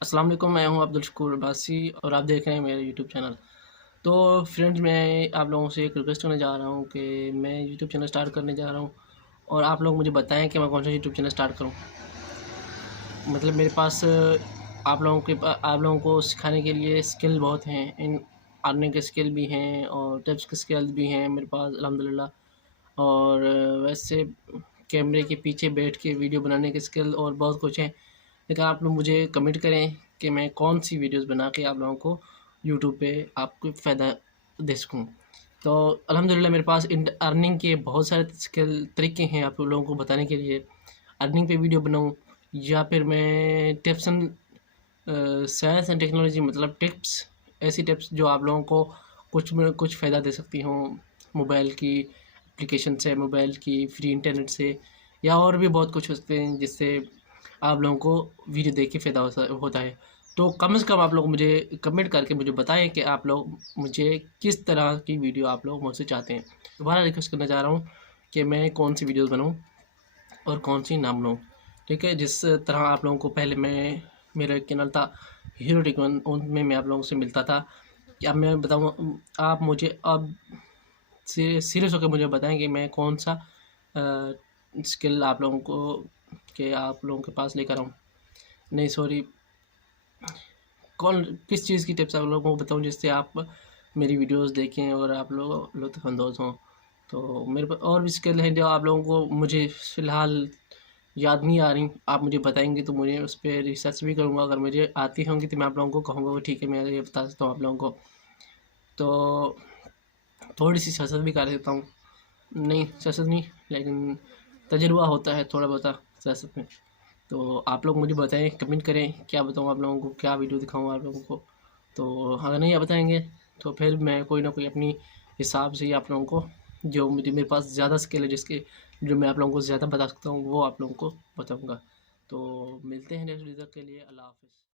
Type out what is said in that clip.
अस्सलाम वालेकुम, मैं हूं अब्दुल शकूर अब्बासी और आप देख रहे हैं मेरा यूट्यूब चैनल। तो फ्रेंड्स, मैं आप लोगों से एक रिक्वेस्ट करने जा रहा हूं कि मैं यूट्यूब चैनल स्टार्ट करने जा रहा हूं और आप लोग मुझे बताएं कि मैं कौन सा यूट्यूब चैनल स्टार्ट करूं। मतलब मेरे पास आप लोगों को सिखाने के लिए स्किल बहुत हैं। इन अर्निंग के स्किल भी हैं और टिप्स के स्किल भी हैं मेरे पास अल्हम्दुलिल्लाह। और वैसे कैमरे के पीछे बैठ के वीडियो बनाने के स्किल और बहुत कुछ हैं। लेकिन आप लोग मुझे कमेंट करें कि मैं कौन सी वीडियोस बना के आप लोगों को यूट्यूब पे आपको फ़ायदा दे सकूँ। तो अल्हम्दुलिल्लाह मेरे पास इन अर्निंग के बहुत सारे स्किल तरीके हैं आप लोगों को बताने के लिए। अर्निंग पे वीडियो बनाऊँ या फिर मैं tips and science and technology, मतलब टिप्स, ऐसी टिप्स जो आप लोगों को कुछ फ़ायदा दे सकती हों। मोबाइल की एप्लीकेशन से, मोबाइल की फ्री इंटरनेट से, या और भी बहुत कुछ हो सकते हैं जिससे आप लोगों को वीडियो देख के फ़ायदा होता है। तो कम से कम आप लोग मुझे कमेंट करके मुझे बताएं कि आप लोग मुझे किस तरह की वीडियो आप लोग मुझसे चाहते हैं। दोबारा रिक्वेस्ट करना चाह रहा हूँ कि मैं कौन सी वीडियोस बनाऊँ और कौन सी ना बनाऊँ। ठीक है, जिस तरह आप लोगों को पहले मेरा एक चैनल था हीरो टेक वन, उनमें मैं आप लोगों से मिलता था। कि अब मैं बताऊँ, आप मुझे अब सीरियस होकर मुझे बताएं कि मैं कौन सा स्किल आप लोगों को आप लोगों के पास लेकर आऊँ। नहीं, सॉरी, किस चीज़ की टिप्स आप लोगों को बताऊँ जिससे आप मेरी वीडियोस देखें और आप लोग लुत्फ़अंदोज़ हों। तो मेरे पास और भी स्किल हैं जो आप लोगों को मुझे फ़िलहाल याद नहीं आ रही। आप मुझे बताएंगे तो मुझे उस पर रिसर्च भी करूँगा। अगर मुझे आती होंगी तो मैं आप लोगों को कहूँगा वो ठीक है, मैं ये बता सकता हूँ आप लोगों को। तो थोड़ी सी सियासत भी कर देता हूँ। नहीं, सियासत नहीं, लेकिन तजुर्बा होता है थोड़ा बहुत सियासत में। तो आप लोग मुझे बताएं, कमेंट करें, क्या बताऊँ आप लोगों को, क्या वीडियो दिखाऊँ आप लोगों को। तो अगर नहीं आप बताएंगे तो फिर मैं कोई ना कोई अपनी हिसाब से ही आप लोगों को, जो मेरे पास ज़्यादा स्किल है, जो मैं आप लोगों को ज़्यादा बता सकता हूँ, वो आप लोगों को बताऊँगा। तो मिलते हैं नेक्स्ट वीडियो के लिए। अल्लाह हाफ़िज़।